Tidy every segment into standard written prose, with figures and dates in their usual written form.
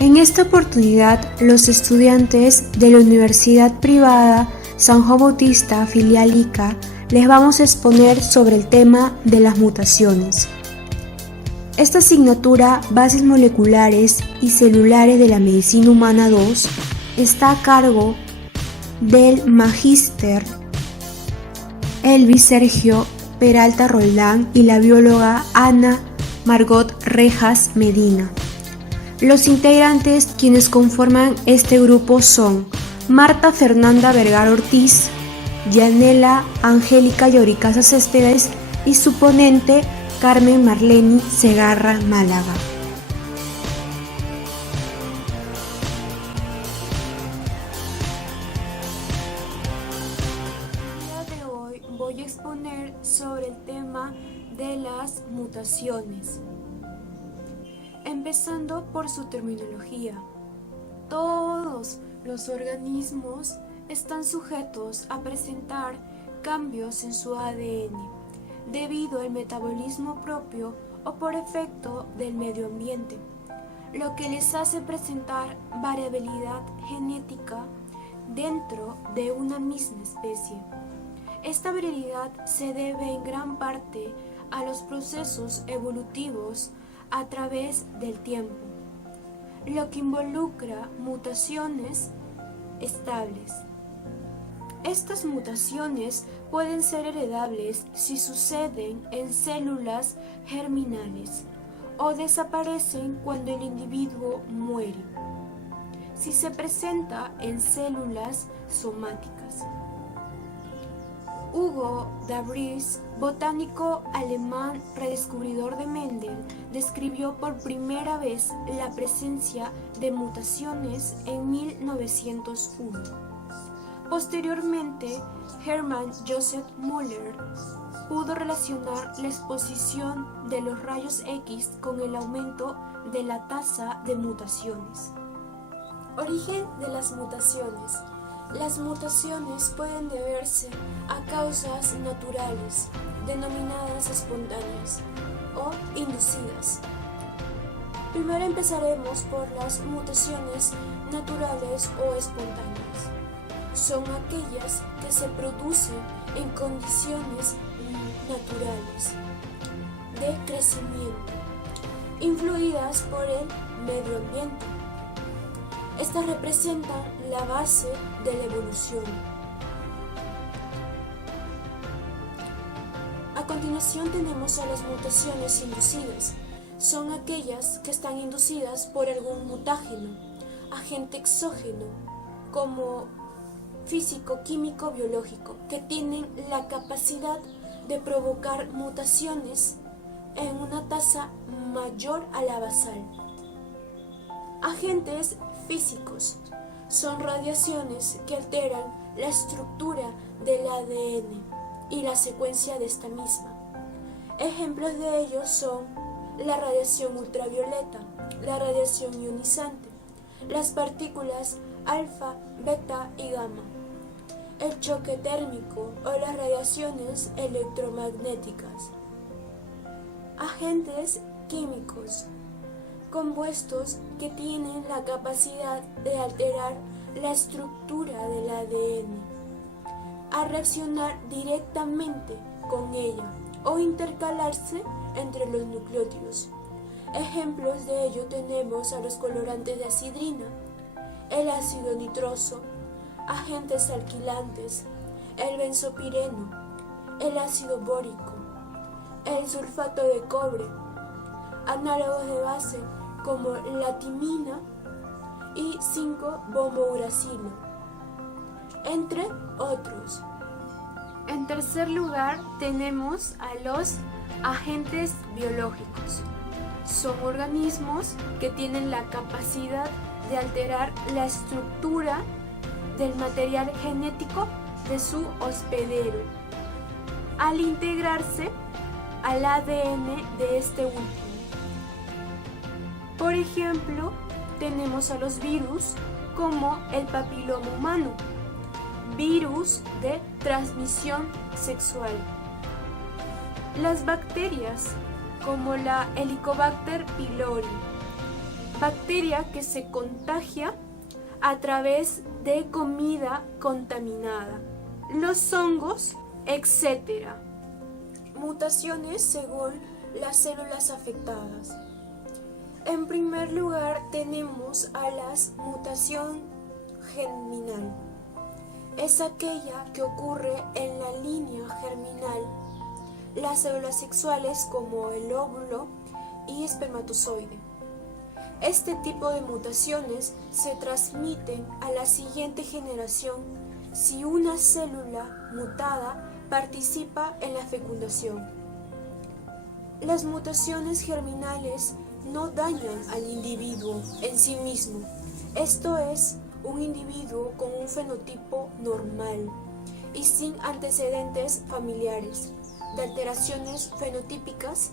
En esta oportunidad, los estudiantes de la Universidad Privada San Juan Bautista, filial Ica, les vamos a exponer sobre el tema de las mutaciones. Esta asignatura, Bases Moleculares y Celulares de la Medicina Humana 2, está a cargo del magíster Elvis Sergio Peralta Roldán y la bióloga Ana Margot Rejas Medina. Los integrantes quienes conforman este grupo son Marta Fernanda Vergara Ortiz, Yanela Angélica Lloricasa Céspedes y su ponente Carmen Marleni Segarra Málaga. El día de hoy voy a exponer sobre el tema de las mutaciones. Empezando por su terminología. Todos los organismos están sujetos a presentar cambios en su ADN debido al metabolismo propio o por efecto del medio ambiente, lo que les hace presentar variabilidad genética dentro de una misma especie. Esta variabilidad se debe en gran parte a los procesos evolutivos a través del tiempo, lo que involucra mutaciones estables. Estas mutaciones pueden ser heredables si suceden en células germinales o desaparecen cuando el individuo muere, si se presenta en células somáticas. Hugo de Vries, botánico alemán redescubridor de Mendel, describió por primera vez la presencia de mutaciones en 1901. Posteriormente, Hermann Joseph Müller pudo relacionar la exposición de los rayos X con el aumento de la tasa de mutaciones. Origen de las mutaciones. Las mutaciones pueden deberse a causas naturales, denominadas espontáneas o inducidas. Primero empezaremos por las mutaciones naturales o espontáneas. Son aquellas que se producen en condiciones naturales de crecimiento, influidas por el medio ambiente. Estas representan la base de la evolución. A continuación tenemos a las mutaciones inducidas. Son aquellas que están inducidas por algún mutágeno, agente exógeno, como físico, químico, biológico, que tienen la capacidad de provocar mutaciones en una tasa mayor a la basal. Agentes físicos son radiaciones que alteran la estructura del ADN y la secuencia de esta misma. Ejemplos de ellos son la radiación ultravioleta, la radiación ionizante, las partículas alfa, beta y gamma, el choque térmico o las radiaciones electromagnéticas. Agentes químicos, compuestos que tienen la capacidad de alterar la estructura del ADN, a reaccionar directamente con ella o intercalarse entre los nucleótidos. Ejemplos de ello tenemos a los colorantes de acidrina, el ácido nitroso, agentes alquilantes, el benzopireno, el ácido bórico, el sulfato de cobre, análogos de base como la timina y 5-bromouracilo, entre otros. En tercer lugar tenemos a los agentes biológicos. Son organismos que tienen la capacidad de alterar la estructura del material genético de su hospedero al integrarse al ADN de este último. Por ejemplo, tenemos a los virus como el papiloma humano, virus de transmisión sexual. Las bacterias como la Helicobacter pylori, bacteria que se contagia a través de comida contaminada, los hongos, etc. Mutaciones según las células afectadas. En primer lugar tenemos a la mutación germinal. Es aquella que ocurre en la línea germinal, las células sexuales como el óvulo y espermatozoide. Este tipo de mutaciones se transmiten a la siguiente generación si una célula mutada participa en la fecundación. Las mutaciones germinales no dañan al individuo en sí mismo, esto es, un individuo con un fenotipo normal y sin antecedentes familiares de alteraciones fenotípicas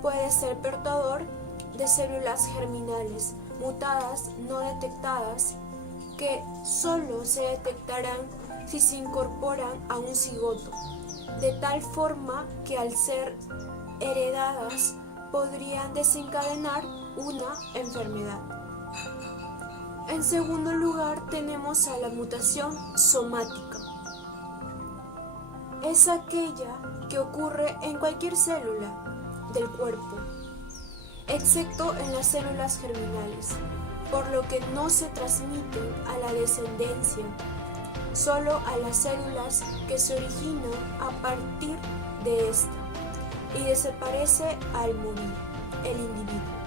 puede ser portador de células germinales mutadas no detectadas que solo se detectarán si se incorporan a un cigoto, de tal forma que al ser heredadas podrían desencadenar una enfermedad. En segundo lugar tenemos a la mutación somática. Es aquella que ocurre en cualquier célula del cuerpo, excepto en las células germinales, por lo que no se transmiten a la descendencia, solo a las células que se originan a partir de esta y desaparece al morir el individuo.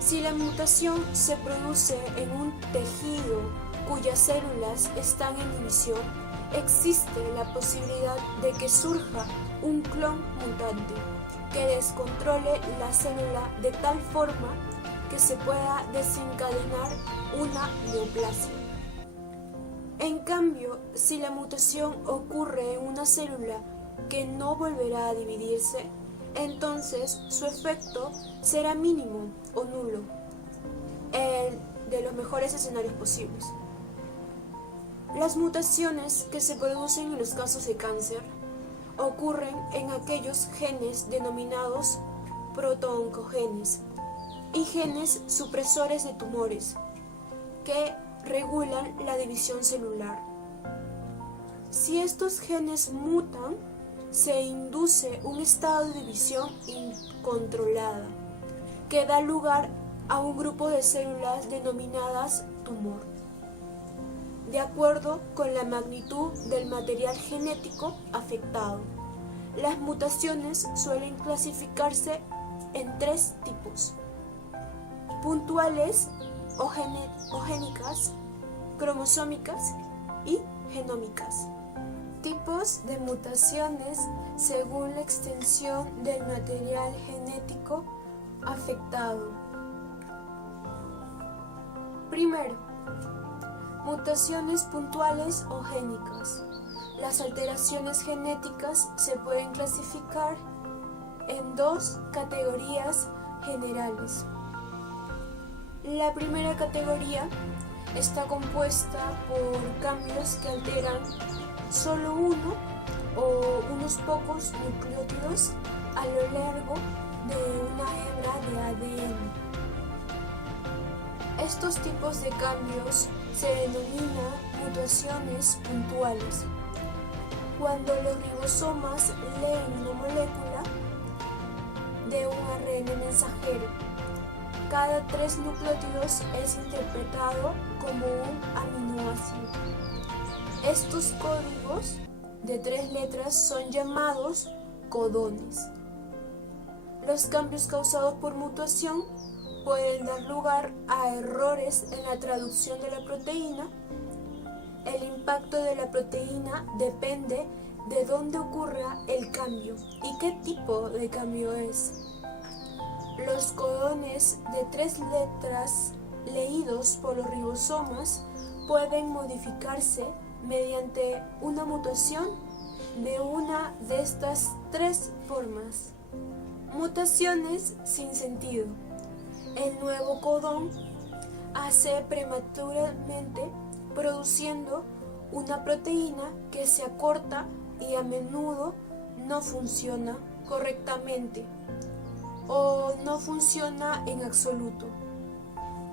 Si la mutación se produce en un tejido cuyas células están en división, existe la posibilidad de que surja un clon mutante que descontrole la célula de tal forma que se pueda desencadenar una neoplasia. En cambio, si la mutación ocurre en una célula que no volverá a dividirse, entonces su efecto será mínimo o nulo, el de los mejores escenarios posibles. Las mutaciones que se producen en los casos de cáncer ocurren en aquellos genes denominados protooncogenes y genes supresores de tumores que regulan la división celular. Si estos genes mutan, se induce un estado de división incontrolada que da lugar a un grupo de células denominadas tumor. De acuerdo con la magnitud del material genético afectado, las mutaciones suelen clasificarse en tres tipos: puntuales o génicas, cromosómicas y genómicas. Tipos de mutaciones según la extensión del material genético afectado. Primero, mutaciones puntuales o génicas. Las alteraciones genéticas se pueden clasificar en dos categorías generales. La primera categoría está compuesta por cambios que alteran solo uno o unos pocos nucleótidos a lo largo de una hebra de ADN. Estos tipos de cambios se denominan mutaciones puntuales. Cuando los ribosomas leen una molécula de un ARN mensajero, cada 3 nucleótidos es interpretado como un aminoácido. Estos códigos de 3 letras son llamados codones. Los cambios causados por mutación pueden dar lugar a errores en la traducción de la proteína. El impacto de la proteína depende de dónde ocurra el cambio y qué tipo de cambio es. Los codones de 3 letras leídos por los ribosomas pueden modificarse mediante una mutación de una de estas 3 formas. Mutaciones sin sentido. El nuevo codón hace prematuramente produciendo una proteína que se acorta y a menudo no funciona correctamente o no funciona en absoluto.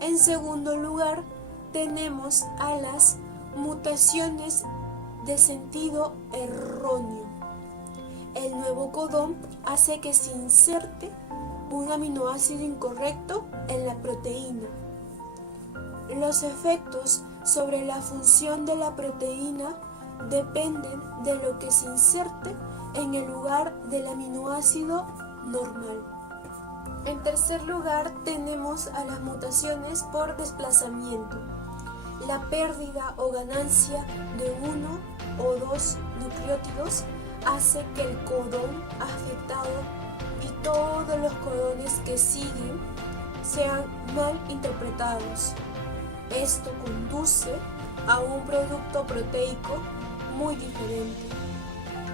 En segundo lugar, tenemos a las mutaciones de sentido erróneo. El nuevo codón hace que se inserte un aminoácido incorrecto en la proteína. Los efectos sobre la función de la proteína dependen de lo que se inserte en el lugar del aminoácido normal. En tercer lugar, tenemos a las mutaciones por desplazamiento. La pérdida o ganancia de uno o dos nucleótidos hace que el codón afectado y todos los codones que siguen sean mal interpretados. Esto conduce a un producto proteico muy diferente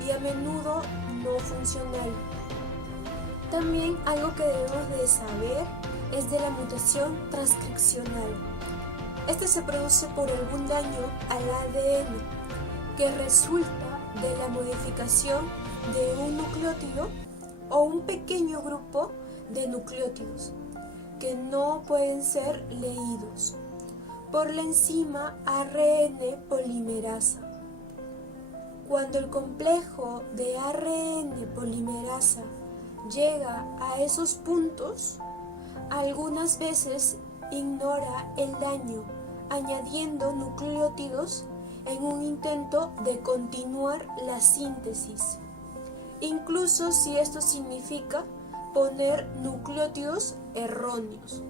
y a menudo no funcional. También algo que debemos de saber es de la mutación transcripcional. Este se produce por algún daño al ADN que resulta de la modificación de un nucleótido o un pequeño grupo de nucleótidos que no pueden ser leídos por la enzima ARN polimerasa. Cuando el complejo de ARN polimerasa llega a esos puntos, algunas veces ignora el daño, añadiendo nucleótidos en un intento de continuar la síntesis, incluso si esto significa poner nucleótidos erróneos.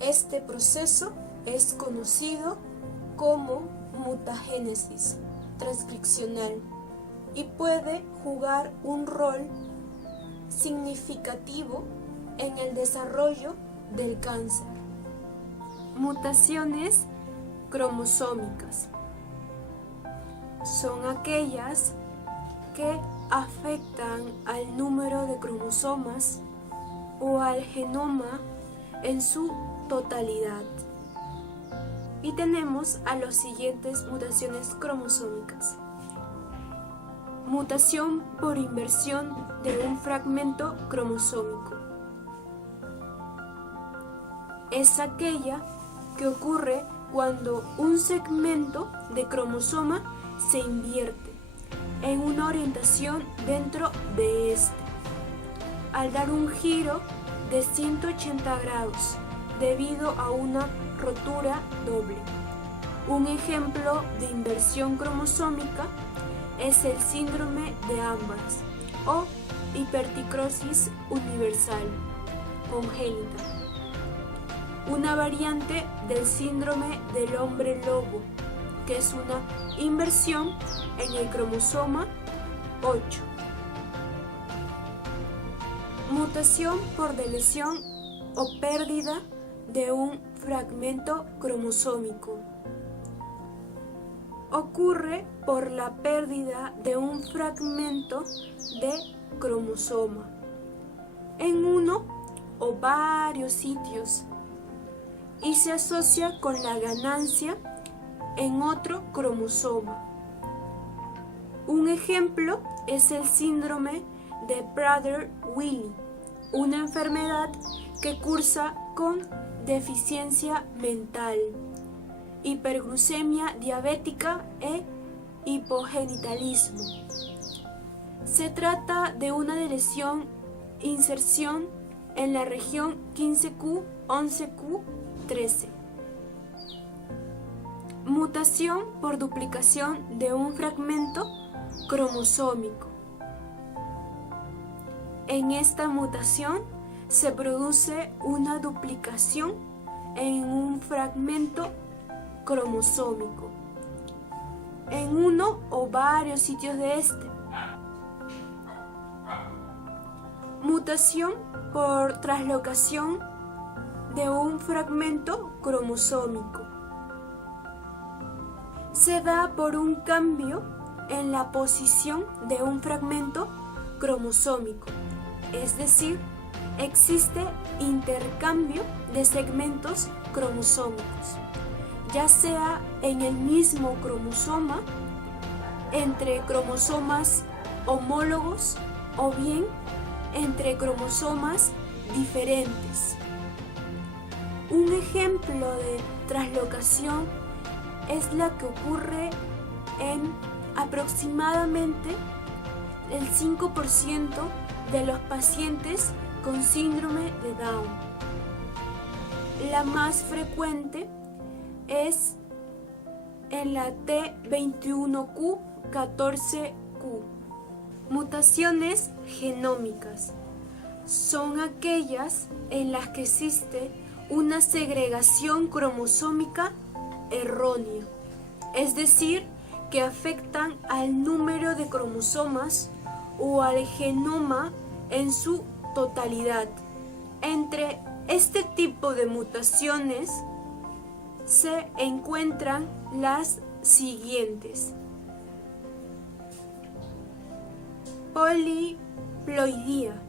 Este proceso es conocido como mutagénesis transcripcional y puede jugar un rol significativo en el desarrollo del cáncer. Mutaciones cromosómicas son aquellas que afectan al número de cromosomas o al genoma en su totalidad. Y tenemos a las siguientes mutaciones cromosómicas. Mutación por inversión de un fragmento cromosómico. Es aquella que ocurre cuando un segmento de cromosoma se invierte en una orientación dentro de este, al dar un giro de 180 grados debido a una rotura doble. Un ejemplo de inversión cromosómica es el síndrome de Ambras o hiperticrosis universal congénita, una variante del síndrome del hombre lobo, que es una inversión en el cromosoma 8. Mutación por deleción o pérdida de un fragmento cromosómico. Ocurre por la pérdida de un fragmento de cromosoma en uno o varios sitios y se asocia con la ganancia en otro cromosoma. Un ejemplo es el síndrome de Prader-Willi, una enfermedad que cursa con deficiencia mental, hiperglucemia diabética e hipogenitalismo. Se trata de una lesión inserción en la región 15Q, 11Q, 13. Mutación por duplicación de un fragmento cromosómico. En esta mutación se produce una duplicación en un fragmento cromosómico en uno o varios sitios de este. Mutación por traslocación de un fragmento cromosómico. Se da por un cambio en la posición de un fragmento cromosómico, es decir, existe intercambio de segmentos cromosómicos, ya sea en el mismo cromosoma, entre cromosomas homólogos o bien entre cromosomas diferentes. Un ejemplo de traslocación es la que ocurre en aproximadamente el 5% de los pacientes con síndrome de Down. La más frecuente es en la T21Q14Q. Mutaciones genómicas son aquellas en las que existe una segregación cromosómica errónea, es decir, que afectan al número de cromosomas o al genoma en su totalidad. Entre este tipo de mutaciones se encuentran las siguientes: poliploidía.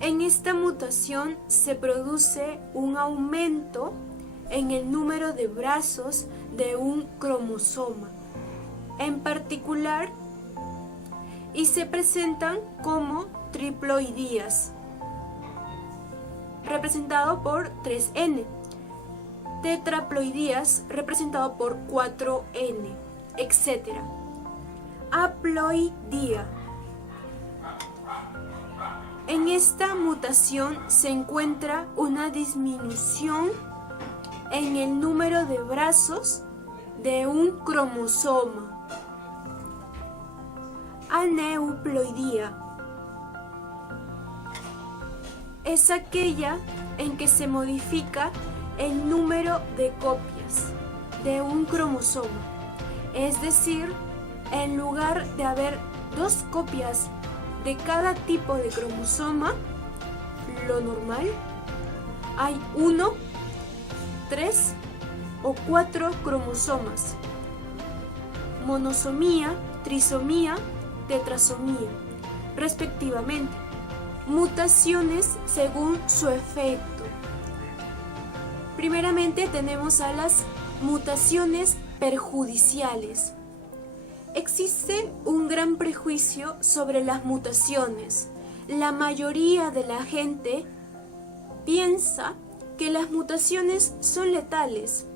En esta mutación se produce un aumento en el número de brazos de un cromosoma en particular y se presentan como triploidías, representado por 3N, tetraploidías, representado por 4N, etc. Haploidía. En esta mutación se encuentra una disminución en el número de brazos de un cromosoma. Aneuploidía es aquella en que se modifica el número de copias de un cromosoma, es decir, en lugar de haber 2 copias de cada tipo de cromosoma, lo normal, hay 1, 3 o 4 cromosomas: monosomía, trisomía, tetrasomía, respectivamente. Mutaciones según su efecto. Primeramente tenemos a las mutaciones perjudiciales. Existe un gran prejuicio sobre las mutaciones. La mayoría de la gente piensa que las mutaciones son letales.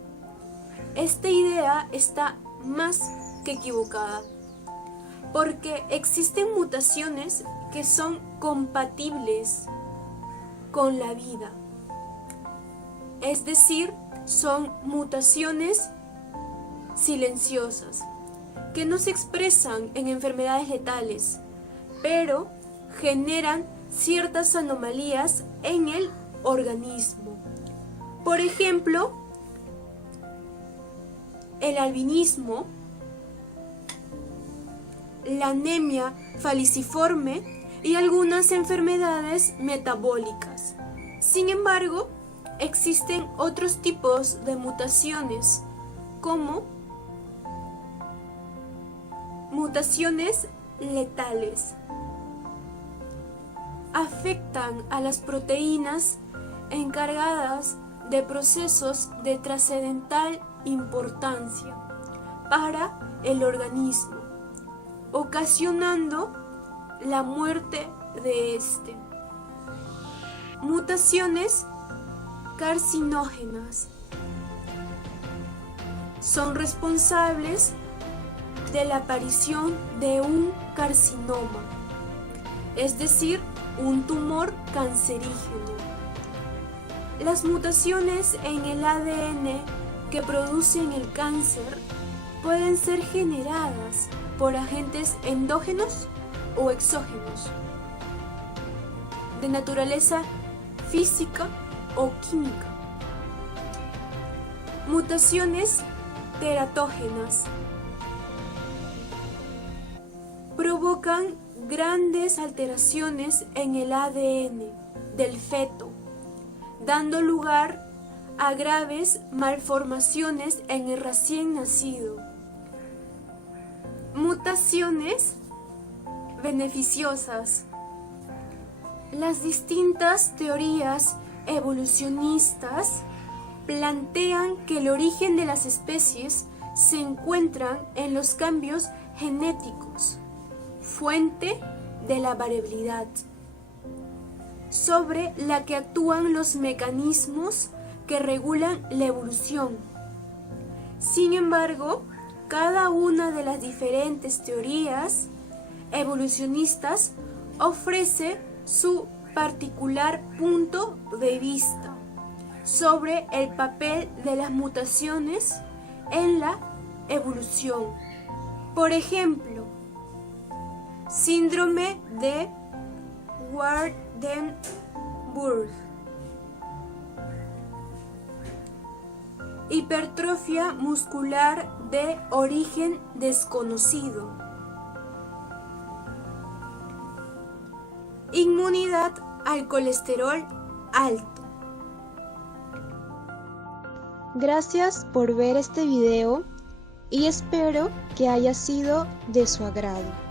Esta idea está más que equivocada, porque existen mutaciones que son compatibles con la vida. Es decir, son mutaciones silenciosas, que no se expresan en enfermedades letales, pero generan ciertas anomalías en el organismo. Por ejemplo, el albinismo, la anemia falciforme y algunas enfermedades metabólicas. Sin embargo, existen otros tipos de mutaciones, como mutaciones letales. Afectan a las proteínas encargadas de procesos de trascendental importancia para el organismo, ocasionando la muerte de este. Mutaciones carcinógenas son responsables de la aparición de un carcinoma, es decir, un tumor cancerígeno. Las mutaciones en el ADN que producen el cáncer pueden ser generadas por agentes endógenos o exógenos, de naturaleza física o química. Mutaciones teratógenas provocan grandes alteraciones en el ADN del feto, dando lugar a graves malformaciones en el recién nacido. Mutaciones beneficiosas. Las distintas teorías evolucionistas plantean que el origen de las especies se encuentran en los cambios genéticos, fuente de la variabilidad. sobre la que actúan los mecanismos que regulan la evolución. Sin embargo, cada una de las diferentes teorías evolucionistas ofrece su particular punto de vista sobre el papel de las mutaciones en la evolución. Por ejemplo, síndrome de Waardenburg, hipertrofia muscular de origen desconocido, inmunidad al colesterol alto. Gracias por ver este video y espero que haya sido de su agrado.